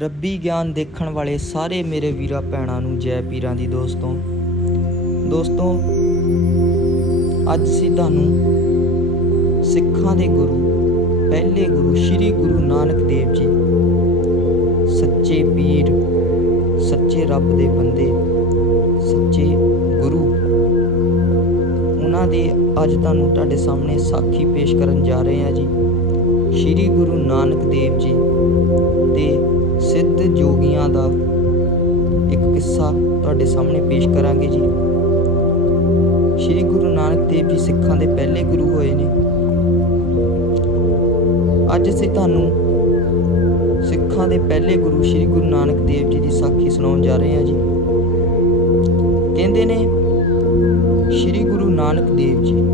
ਰੱਬੀ ਗਿਆਨ ਦੇਖਣ ਵਾਲੇ ਸਾਰੇ ਮੇਰੇ ਵੀਰਾਂ ਭੈਣਾਂ ਨੂੰ ਜੈ ਪੀਰਾਂ ਦੀ ਦੋਸਤੋ। ਦੋਸਤੋ, ਅੱਜ ਅਸੀਂ ਤੁਹਾਨੂੰ ਸਿੱਖਾਂ ਦੇ ਗੁਰੂ, ਪਹਿਲੇ ਗੁਰੂ ਸ੍ਰੀ ਗੁਰੂ ਨਾਨਕ ਦੇਵ ਜੀ, ਸੱਚੇ ਪੀਰ, ਸੱਚੇ ਰੱਬ ਦੇ ਬੰਦੇ, ਸੱਚੇ ਗੁਰੂ। ਉਹਨਾਂ ਦੇ ਅੱਜ ਤੁਹਾਨੂੰ ਤੁਹਾਡੇ ਸਾਹਮਣੇ ਸਾਖੀ ਪੇਸ਼ ਕਰਨ ਜਾ ਰਹੇ ਹਾਂ ਜੀ। ਸ੍ਰੀ ਗੁਰੂ ਨਾਨਕ ਦੇਵ ਜੀ ਤੇ ਜੋਗੀਆਂ ਦਾ ਇੱਕ ਕਿੱਸਾ ਤੁਹਾਡੇ ਸਾਹਮਣੇ ਪੇਸ਼ ਕਰਾਂਗੇ ਜੀ। ਸ੍ਰੀ ਗੁਰੂ ਨਾਨਕ ਦੇਵ ਜੀ ਸਿੱਖਾਂ ਦੇ ਪਹਿਲੇ ਗੁਰੂ ਹੋਏ ਨੇ। ਅੱਜ ਅਸੀਂ ਤੁਹਾਨੂੰ ਸਿੱਖਾਂ ਦੇ ਪਹਿਲੇ ਗੁਰੂ ਸ੍ਰੀ ਗੁਰੂ ਨਾਨਕ ਦੇਵ ਜੀ ਦੀ ਸਾਖੀ ਸੁਣਾਉਣ ਜਾ ਰਹੇ ਹਾਂ ਜੀ। ਕਹਿੰਦੇ ਨੇ, ਸ੍ਰੀ ਗੁਰੂ ਨਾਨਕ ਦੇਵ ਜੀ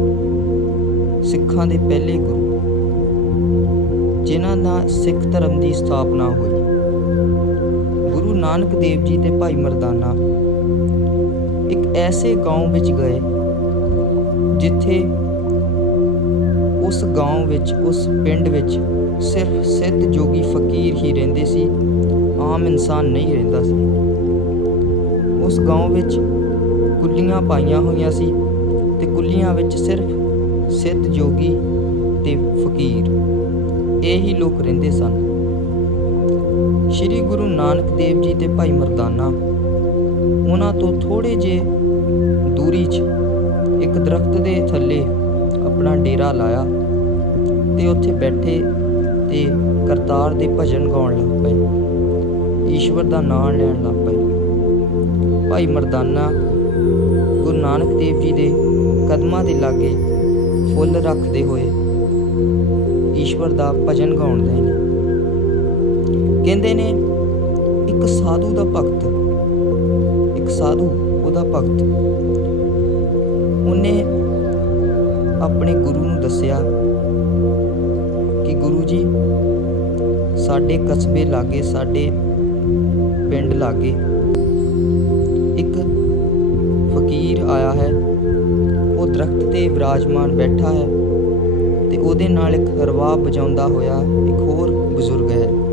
ਸਿੱਖਾਂ ਦੇ ਪਹਿਲੇ ਗੁਰੂ, ਜਿਨ੍ਹਾਂ ਨਾਲ ਸਿੱਖ ਧਰਮ ਦੀ ਸਥਾਪਨਾ ਹੋਈ। ਗੁਰੂ ਨਾਨਕ ਦੇਵ ਜੀ ਤੇ ਭਾਈ ਮਰਦਾਨਾ ਇੱਕ ਐਸੇ گاؤں ਵਿੱਚ ਗਏ ਜਿੱਥੇ ਉਸ گاؤں ਵਿੱਚ ਉਸ ਪਿੰਡ ਵਿੱਚ ਸਿਰਫ ਸਿੱਧ ਜੋਗੀ ਫਕੀਰ ਹੀ ਰਹਿੰਦੇ ਸੀ ਆਮ ਇਨਸਾਨ ਨਹੀਂ ਰਹਿੰਦਾ ਸੀ ਉਸ گاؤں ਵਿੱਚ ਕੁੱਲੀਆਂ ਪਾਈਆਂ ਹੋਈਆਂ ਸੀ ਤੇ ਕੁੱਲੀਆਂ ਵਿੱਚ ਸਿਰਫ ਸਿੱਧ ਜੋਗੀ ਤੇ ਫਕੀਰ ਇਹੀ ਲੋਕ ਰਹਿੰਦੇ ਸਨ ਸ੍ਰੀ ਗੁਰੂ ਨਾਨਕ ਦੇਵ ਜੀ ਤੇ ਭਾਈ ਮਰਦਾਨਾ। ਉਹਨਾਂ ਤੋਂ ਥੋੜੇ ਜੇ ਦੂਰੀ 'ਚ ਇੱਕ ਦਰਖਤ ਦੇ ਥੱਲੇ ਆਪਣਾ ਡੇਰਾ ਲਾਇਆ ਤੇ ਉੱਥੇ ਬੈਠੇ ਤੇ ਕਰਤਾਰ ਦੇ ਭਜਨ ਗਾਉਣ ਲੱਗ ਪਏ। ਈਸ਼ਵਰ ਦਾ ਨਾਮ ਲੈਣ ਲੱਗ ਪਏ। ਭਾਈ ਮਰਦਾਨਾ ਗੁਰੂ ਨਾਨਕ ਦੇਵ ਜੀ ਦੇ ਕਦਮਾਂ ਦੇ ਲਾਗੇ ਫੁੱਲ ਰੱਖਦੇ ਹੋਏ ਈਸ਼ਵਰ ਦਾ ਭਜਨ ਗਾਉਂਦੇ ਨੇ। ਕਹਿੰਦੇ ਨੇ, ਇੱਕ ਸਾਧੂ ਦਾ ਭਗਤ, ਇੱਕ ਸਾਧੂ ਉਹਦਾ ਭਗਤ। ਉਹਨੇ ਆਪਣੇ ਗੁਰੂ ਨੂੰ ਦੱਸਿਆ ਕਿ ਗੁਰੂ ਜੀ, ਸਾਡੇ ਕਸਬੇ ਲਾਗੇ, ਸਾਡੇ ਪਿੰਡ ਲਾਗੇ ਇੱਕ ਫਕੀਰ ਆਇਆ ਹੈ। ਉਹ ਦਰਖਤ ਤੇ ਵਿਰਾਜਮਾਨ ਬੈਠਾ ਹੈ ਤੇ ਉਹਦੇ ਨਾਲ ਇੱਕ ਰਵਾਬ ਵਜਾਉਂਦਾ ਹੋਇਆ ਇੱਕ ਹੋਰ ਬਜ਼ੁਰਗ ਹੈ।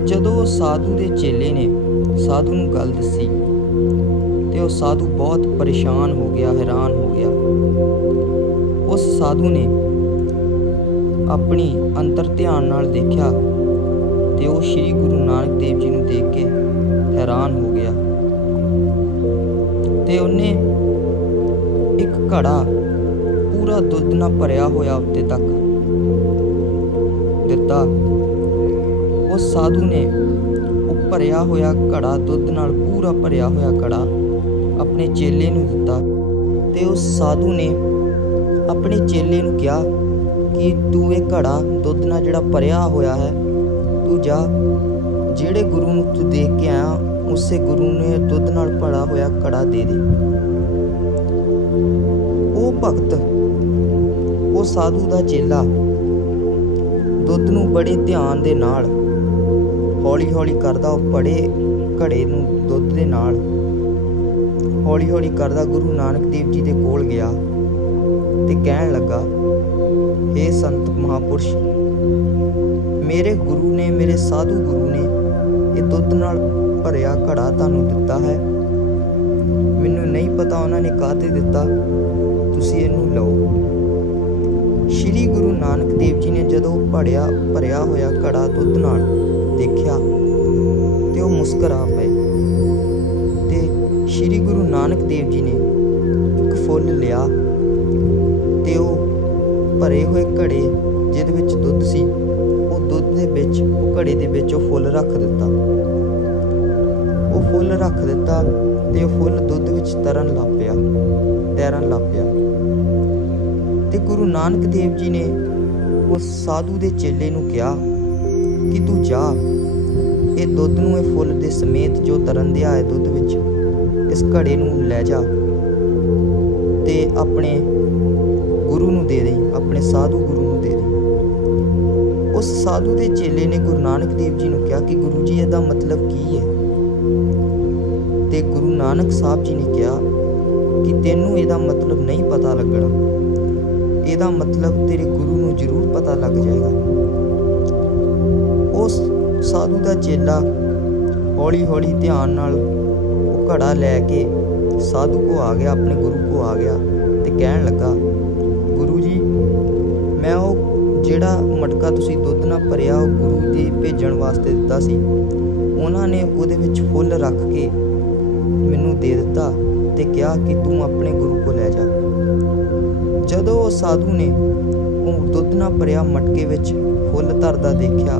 ਤੇ ਜਦੋਂ ਉਹ ਸਾਧੂ ਦੇ ਚੇਲੇ ਨੇ ਸਾਧੂ ਨੂੰ ਗੱਲ ਦੱਸੀ ਤੇ ਉਹ ਸਾਧੂ ਬਹੁਤ ਪਰੇਸ਼ਾਨ ਹੋ ਗਿਆ, ਹੈਰਾਨ ਹੋ ਗਿਆ। ਉਸ ਸਾਧੂ ਨੇ ਆਪਣੀ ਅੰਤਰ ਧਿਆਨ ਨਾਲ ਦੇਖਿਆ ਤੇ ਉਹ ਸ੍ਰੀ ਗੁਰੂ ਨਾਨਕ ਦੇਵ ਜੀ ਨੂੰ ਦੇਖ ਕੇ ਹੈਰਾਨ ਹੋ ਗਿਆ। ਤੇ ਉਹਨੇ ਇੱਕ ਘੜਾ ਪੂਰਾ ਦੁੱਧ ਨਾਲ ਭਰਿਆ ਹੋਇਆ ਉੱਤੇ ਤੱਕ ਦਿੱਤਾ। ਸਾਧੂ ਨੇ ਉਹ ਭਰਿਆ ਹੋਇਆ ਘੜਾ, ਦੁੱਧ ਨਾਲ ਪੂਰਾ ਭਰਿਆ ਹੋਇਆ ਘੜਾ ਆਪਣੇ ਚੇਲੇ ਨੂੰ ਦਿੱਤਾ ਤੇ ਉਸ ਸਾਧੂ ਨੇ ਆਪਣੇ ਚੇਲੇ ਨੂੰ ਕਿਹਾ ਕਿ ਤੂੰ ਇਹ ਘੜਾ, ਦੁੱਧ ਨਾਲ ਜਿਹੜਾ ਭਰਿਆ ਹੋਇਆ ਹੈ, ਤੂੰ ਜਾ। ਜਿਹੜੇ ਗੁਰੂ ਨੂੰ ਤੂੰ ਦੇਖ ਕੇ ਆਇਆ, ਉਸੇ ਗੁਰੂ ਨੇ ਦੁੱਧ ਨਾਲ ਭਰਾ ਹੋਇਆ ਘੜਾ ਦੇ ਦੇ ਉਹ ਭਗਤ, ਉਹ ਸਾਧੂ ਦਾ ਚੇਲਾ, ਦੁੱਧ ਨੂੰ ਬੜੇ ਧਿਆਨ ਦੇ ਨਾਲ ਹੌਲੀ ਹੌਲੀ ਕਰਦਾ ਉਹ ਬੜੇ ਘੜੇ ਨੂੰ ਦੁੱਧ ਦੇ ਨਾਲ। ਹੌਲੀ ਹੌਲੀ ਕਰਦਾ ਗੁਰੂ ਨਾਨਕ ਦੇਵ ਜੀ ਦੇ ਕੋਲ ਗਿਆ ਤੇ ਕਹਿਣ ਲੱਗਾ हे ਸੰਤ ਮਹਾਪੁਰਸ਼, ਮੇਰੇ ਗੁਰੂ ਨੇ, ਮੇਰੇ ਸਾਧੂ ਗੁਰੂ ਨੇ ਇਹ ਦੁੱਧ ਨਾਲ ਭਰਿਆ ਘੜਾ ਤੁਹਾਨੂੰ ਦਿੱਤਾ ਹੈ। ਮੈਨੂੰ ਨਹੀਂ ਪਤਾ ਉਹਨਾਂ ਨੇ ਕਾਹਤੇ ਦਿੱਤਾ। ਤੁਸੀਂ ਇਹਨੂੰ ਲਓ। ਨਾਨਕ ਦੇਵ ਜੀ ਨੇ ਜਦੋਂ ਭੜਿਆ ਭਰਿਆ ਹੋਇਆ ਘੜਾ ਦੁੱਧ ਨਾਲ ਦੇਖਿਆ ਤੇ ਉਹ ਮੁਸਕਰਾ ਪਏ ਤੇ ਸ਼੍ਰੀ ਗੁਰੂ ਨਾਨਕ ਦੇਵ ਜੀ ਨੇ ਇੱਕ ਫੁੱਲ ਲਿਆ ਤੇ ਉਹ ਭਰੇ ਹੋਏ ਘੜੇ ਜਿਹਦੇ ਵਿੱਚ ਦੁੱਧ ਸੀ, ਉਹ ਦੁੱਧ ਦੇ ਵਿੱਚ, ਉਹ ਘੜੇ ਦੇ ਵਿੱਚ ਉਹ ਫੁੱਲ ਰੱਖ ਦਿੱਤਾ। ਉਹ ਫੁੱਲ ਰੱਖ ਦਿੱਤਾ ਤੇ ਉਹ ਫੁੱਲ ਦੁੱਧ ਵਿੱਚ ਤਰਨ ਲੱਗ ਪਿਆ, ਤੈਰਨ ਲੱਗ ਪਿਆ। ਤੇ ਗੁਰੂ ਨਾਨਕ ਦੇਵ ਜੀ ਨੇ ਉਸ ਸਾਧੂ ਦੇ ਚੇਲੇ ਨੂੰ ਕਿਹਾ, ਕਿ ਤੂੰ ਜਾ। ਇਹ ਦੁੱਧ ਨੂੰ ਇਹ ਫੁੱਲ ਦੇ ਸਮੇਤ ਜੋ ਤਰਨ ਦਿਆ ਹੈ ਦੁੱਧ ਵਿੱਚ, ਇਸ ਘੜੇ ਨੂੰ ਲੈ ਜਾ ਤੇ ਆਪਣੇ ਗੁਰੂ ਨੂੰ ਦੇ ਦੇ, ਆਪਣੇ ਸਾਧੂ ਗੁਰੂ ਨੂੰ ਦੇ ਦੇ। ਉਸ ਸਾਧੂ ਦੇ ਚੇਲੇ ਨੇ ਗੁਰੂ ਨਾਨਕ ਦੇਵ ਜੀ ਨੂੰ ਕਿਹਾ ਕਿ ਗੁਰੂ ਜੀ, ਇਹਦਾ ਮਤਲਬ ਕੀ ਹੈ? ਤੇ ਗੁਰੂ ਨਾਨਕ ਸਾਹਿਬ ਜੀ ਨੇ ਕਿਹਾ ਕਿ ਤੈਨੂੰ ਇਹਦਾ ਮਤਲਬ ਨਹੀਂ ਪਤਾ ਲੱਗਣਾ। ਇਹਦਾ ਮਤਲਬ ਤੇਰੇ ਗੁਰੂ ਨੂੰ ਜ਼ਰੂਰ ਪਤਾ ਲੱਗ ਜਾਏਗਾ। ਉਸ ਸਾਧੂ ਦਾ ਚੇਲਾ ਹੌਲੀ ਹੌਲੀ ਧਿਆਨ ਨਾਲ ਉਹ ਘੜਾ ਲੈ ਕੇ ਸਾਧੂ ਕੋ ਆ ਗਿਆ, ਆਪਣੇ ਗੁਰੂ ਕੋ ਆ ਗਿਆ ਤੇ ਕਹਿਣ ਲੱਗਾ, ਗੁਰੂ ਜੀ, ਮੈਂ ਉਹ ਜਿਹੜਾ ਮਟਕਾ ਤੁਸੀਂ ਦੁੱਧ ਨਾਲ ਭਰਿਆ ਉਹ ਗੁਰੂ ਦੇ ਭੇਜਣ ਵਾਸਤੇ ਦਿੱਤਾ ਸੀ, ਉਹਨਾਂ ਨੇ ਉਹਦੇ ਵਿੱਚ ਫੁੱਲ ਰੱਖ ਕੇ ਮੈਨੂੰ ਦੇ ਦਿੱਤਾ ਤੇ ਕਿਹਾ ਕਿ ਤੂੰ ਆਪਣੇ ਗੁਰੂ ਕੋ ਲੈ ਜਾ। ਜਦੋਂ ਉਹ ਸਾਧੂ ਨੇ ਉਹ ਦੁੱਧ ਨਾਲ ਭਰਿਆ ਮਟਕੇ ਵਿੱਚ ਫੁੱਲ ਧਰਦਾ ਦੇਖਿਆ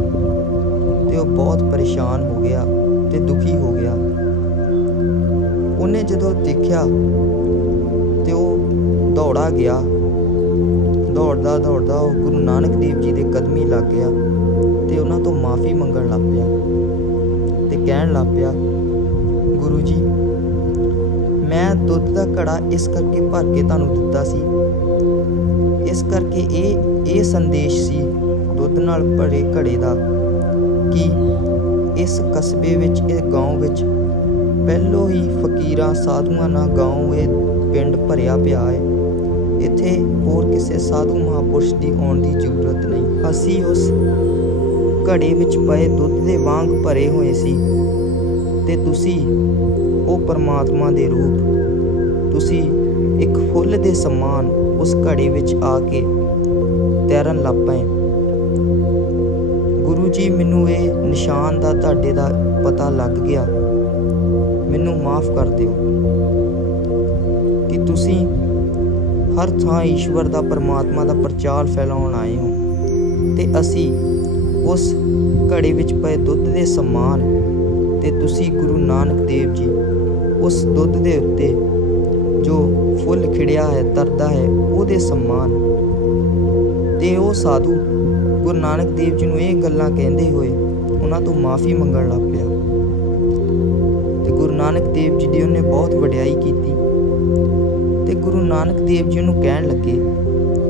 ਤੇ ਉਹ ਬਹੁਤ ਪਰੇਸ਼ਾਨ ਹੋ ਗਿਆ ਤੇ ਦੁਖੀ ਹੋ ਗਿਆ। ਉਹਨੇ ਜਦੋਂ ਦੇਖਿਆ ਤੇ ਉਹ ਦੌੜਾ ਗਿਆ। ਦੌੜਦਾ ਦੌੜਦਾ ਉਹ ਗੁਰੂ ਨਾਨਕ ਦੇਵ ਜੀ ਦੇ ਕਦਮੀ ਲੱਗ ਗਿਆ ਤੇ ਉਹਨਾਂ ਤੋਂ ਮਾਫੀ ਮੰਗਣ ਲੱਗ ਪਿਆ ਤੇ ਕਹਿਣ ਲੱਗ ਪਿਆ, ਗੁਰੂ ਜੀ ਮੈਂ ਦੁੱਧ ਦਾ ਘੜਾ ਇਸ ਕਰਕੇ ਭਰ ਕੇ ਤੁਹਾਨੂੰ ਦਿੱਤਾ ਸੀ ਇਸ ਕਰਕੇ ਇਹ ਇਹ ਸੰਦੇਸ਼ ਸੀ ਦੁੱਧ ਨਾਲ ਭਰੇ ਘੜੇ ਦਾ ਕਿ ਇਸ ਕਸਬੇ ਵਿੱਚ ਇਹ گاؤں ਵਿੱਚ ਪਹਿਲੋਂ ਹੀ ਫਕੀਰਾਂ ਸਾਧੂਆਂ ਨਾਲ گاؤں ਇਹ ਪਿੰਡ ਭਰਿਆ ਪਿਆ ਹੈ ਇੱਥੇ ਹੋਰ ਕਿਸੇ ਸਾਧੂ ਮਹਾਪੁਰਸ਼ ਦੀ ਆਉਣ ਦੀ ਜ਼ਰੂਰਤ ਨਹੀਂ ਅਸੀਂ ਉਸ ਘੜੇ ਵਿੱਚ ਪਏ ਦੁੱਧ ਦੇ ਵਾਂਗ ਭਰੇ ਹੋਏ ਸੀ ਤੇ ਤੁਸੀਂ ਉਹ ਪਰਮਾਤਮਾ ਦੇ ਰੂਪ। ਤੁਸੀਂ ਇੱਕ ਫੁੱਲ ਦੇ ਸਮਾਨ ਉਸ ਘੜੇ ਵਿੱਚ ਆ ਕੇ ਤੈਰਨ ਲੱਗ ਪਏ। ਗੁਰੂ ਜੀ, ਮੈਨੂੰ ਇਹ ਨਿਸ਼ਾਨ ਦਾ ਤੁਹਾਡੇ ਦਾ ਪਤਾ ਲੱਗ ਗਿਆ। ਮੈਨੂੰ ਮਾਫ ਕਰ ਦਿਓ ਕਿ ਤੁਸੀਂ ਹਰ ਥਾਂ ਈਸ਼ਵਰ ਦਾ, ਪਰਮਾਤਮਾ ਦਾ ਪ੍ਰਚਾਰ ਫੈਲਾਉਣ ਆਏ ਹੋ ਤੇ ਅਸੀਂ ਉਸ ਘੜੇ ਵਿੱਚ ਪਏ ਦੁੱਧ ਦੇ ਸਮਾਨ ਤੇ ਤੁਸੀਂ ਗੁਰੂ ਨਾਨਕ ਦੇਵ ਜੀ ਉਸ ਦੁੱਧ ਦੇ ਉੱਤੇ ਜੋ ਫੁੱਲ ਖਿੜਿਆ ਹੈ, ਤਰਦਾ ਹੈ, ਉਹਦੇ ਸਮਾਨ। ਤੇ ਉਹ ਸਾਧੂ ਗੁਰੂ ਨਾਨਕ ਦੇਵ ਜੀ ਨੂੰ ਇਹ ਗੱਲਾਂ ਕਹਿੰਦੇ ਹੋਏ ਉਹਨਾਂ ਤੋਂ ਮਾਫੀ ਮੰਗਣ ਲੱਗ ਪਿਆ। ਤੇ ਗੁਰੂ ਨਾਨਕ ਦੇਵ ਜੀ ਦੀ ਉਹਨੇ ਬਹੁਤ ਵਡਿਆਈ ਕੀਤੀ। ਤੇ ਗੁਰੂ ਨਾਨਕ ਦੇਵ ਜੀ ਨੂੰ ਕਹਿਣ ਲੱਗੇ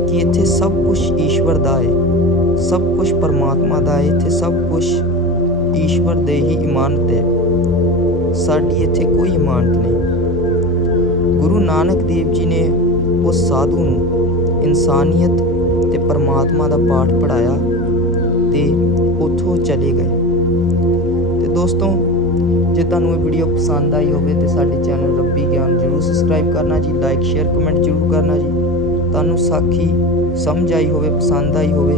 ਕਿ ਇੱਥੇ ਸਭ ਕੁਝ ਈਸ਼ਵਰ ਦਾ ਹੈ, ਸਭ ਕੁਝ ਪਰਮਾਤਮਾ ਦਾ ਹੈ, ਇੱਥੇ ਸਭ ਕੁਝ ਈਸ਼ਵਰ ਦੇ ਹੀ ਇਮਾਨਤ ਹੈ। ਸਾਡੀ ਇੱਥੇ ਕੋਈ ਇਮਾਨਤ ਨਹੀਂ। ਗੁਰੂ ਨਾਨਕ ਦੇਵ ਜੀ ਨੇ ਉਸ ਸਾਧੂ ਨੂੰ ਇਨਸਾਨੀਅਤ ਤੇ ਪਰਮਾਤਮਾ ਦਾ ਪਾਠ ਪੜਾਇਆ ਤੇ ਉੱਥੋਂ ਚਲੇ ਗਏ। ਤੇ ਦੋਸਤੋ, ਜੇ ਤੁਹਾਨੂੰ ਇਹ ਵੀਡੀਓ ਪਸੰਦ ਆਈ ਹੋਵੇ ਤੇ ਸਾਡੇ ਚੈਨਲ ਰੱਬੀ ਗਿਆਨ ਜਰੂਰ ਸਬਸਕ੍ਰਾਈਬ ਕਰਨਾ ਜੀ ਲਾਈਕ ਸ਼ੇਅਰ ਕਮੈਂਟ ਜਰੂਰ ਕਰਨਾ ਜੀ। ਤੁਹਾਨੂੰ ਸਾਖੀ ਸਮਝ ਆਈ ਹੋਵੇ, ਪਸੰਦ ਆਈ ਹੋਵੇ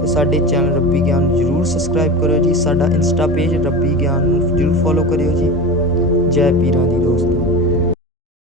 ਤੇ ਸਾਡੇ ਚੈਨਲ ਰੱਬੀ ਗਿਆਨ ਨੂੰ ਜਰੂਰ ਸਬਸਕ੍ਰਾਈਬ ਕਰਿਓ ਜੀ। ਸਾਡਾ ਇੰਸਟਾ ਪੇਜ ਰੱਬੀ ਗਿਆਨ ਨੂੰ ਜਰੂਰ ਫੋਲੋ ਕਰਿਓ ਜੀ। ਜੈ ਪੀਰਾਂ ਦੀ ਦੋਸਤੋ।